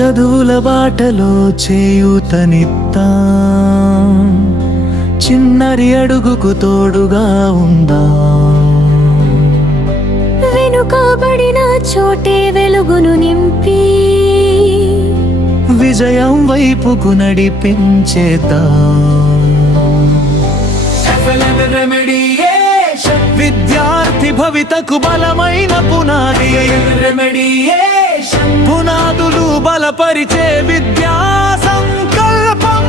చదువుల బాటలో చేయూతనిత్తా, చిన్నరి అడుగుకు తోడుగా ఉందా. వెనుకబడిన చోటే వెలుగును నింపి విజయం వైపుకు నడిపించేద్దా. విద్యార్థి భవితకు బలమైన పునాది, పునాదులు బలపరిచే విద్యా సంకల్పం.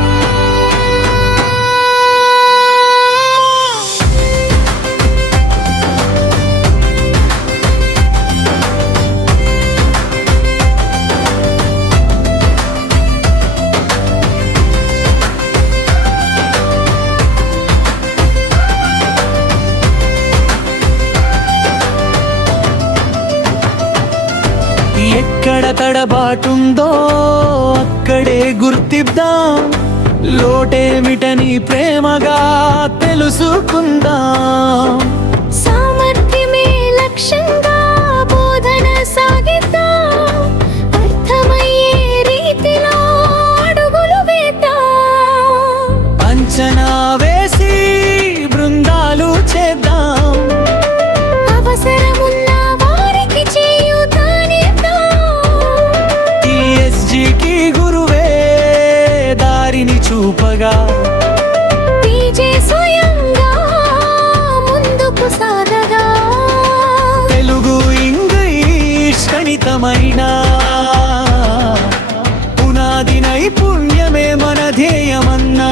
ఎక్కడ తడబాటుందో అక్కడే గుర్తిద్దాం, లోటేమిటని ప్రేమగా తెలుసుకుందాం. సామర్థ్యమే లక్ష్యంగా బోధన సాగిద్దాం, అర్థమయ్యే రీతిలో అడుగులు వేద్దాం. అంచనా వేసి బృందాలు చేద్దాం, అవసరమున్న వారికి టీఎస్జీకి గురువే దారిని చూపగా, టీజే స్వయంగా ముందుకు సాగగా. తెలుగు ఇంగ్లీష్ గణితమైన పునాది నైపుణ్యమే మన ధ్యేయమన్నా.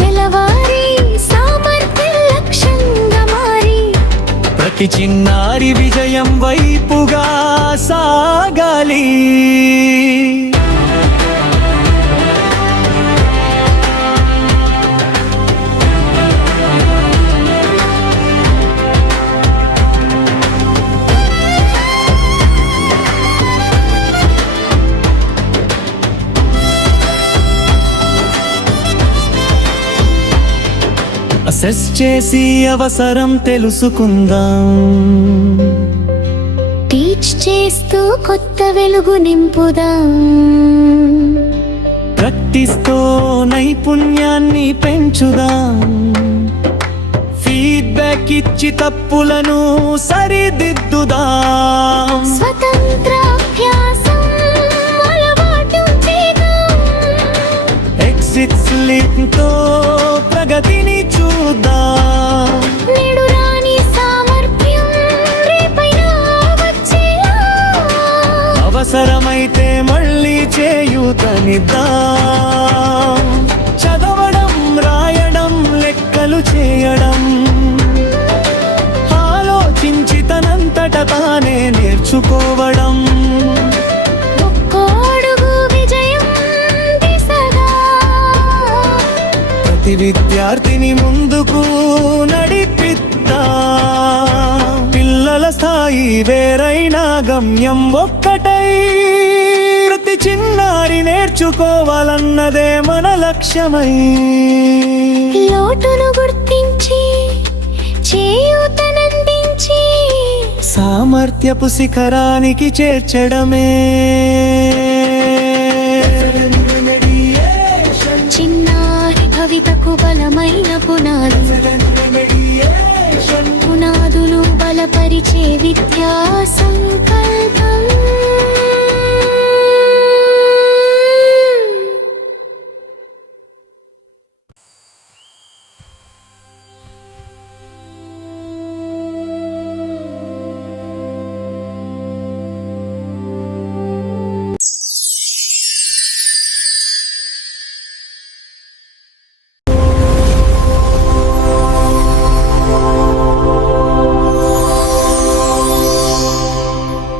నెలవారీ సామర్థ్య లక్ష్యంగా మారి ప్రతి చిన్నారి విజయం వైపుగా సాగాలి. అసెస్ చేసి అవసరం తెలుసుకుందాం, టీచ్ చేస్తూ కొత్త వెలుగు నింపుదాం. ప్రాక్టీస్తో నైపుణ్యాన్ని పెంచుదాం, ఫీడ్బ్యాక్ ఇచ్చి తప్పులను సరిదిద్దుదాం. స్వతంత్ర అభ్యాసం అలవాటు చేద్దాం, ఎగ్జిట్ స్లిప్తో ప్రగతిని చూద్దాం. నేడు రాని సామర్థ్యం రేపైనా వచ్చేలా, అవసరమైతే మళ్ళీ చేయూతనిద్దాం. చదవడం, రాయడం, లెక్కలు చేయడం, ఆలోచించి తనంతట తానే నేర్చుకోవడం. ఒక్కో అడుగు విజయం దిశగా, ప్రతి విద్యార్థిని ముందుకు నడిపిద్దాం. పిల్లల స్థాయి వేరైనా గమ్యం ఒక్కటై, ప్రతి చిన్నారి నేర్చుకోవాలన్నదే మన లక్ష్యమై. లోటును గుర్తించి చేయూతనందించి సామర్థ్యపు శిఖరానికి చేర్చడమే చిన్నారి భవితకు బలమైన పునాదులు బలపరిచే విద్యా సంకల్పం.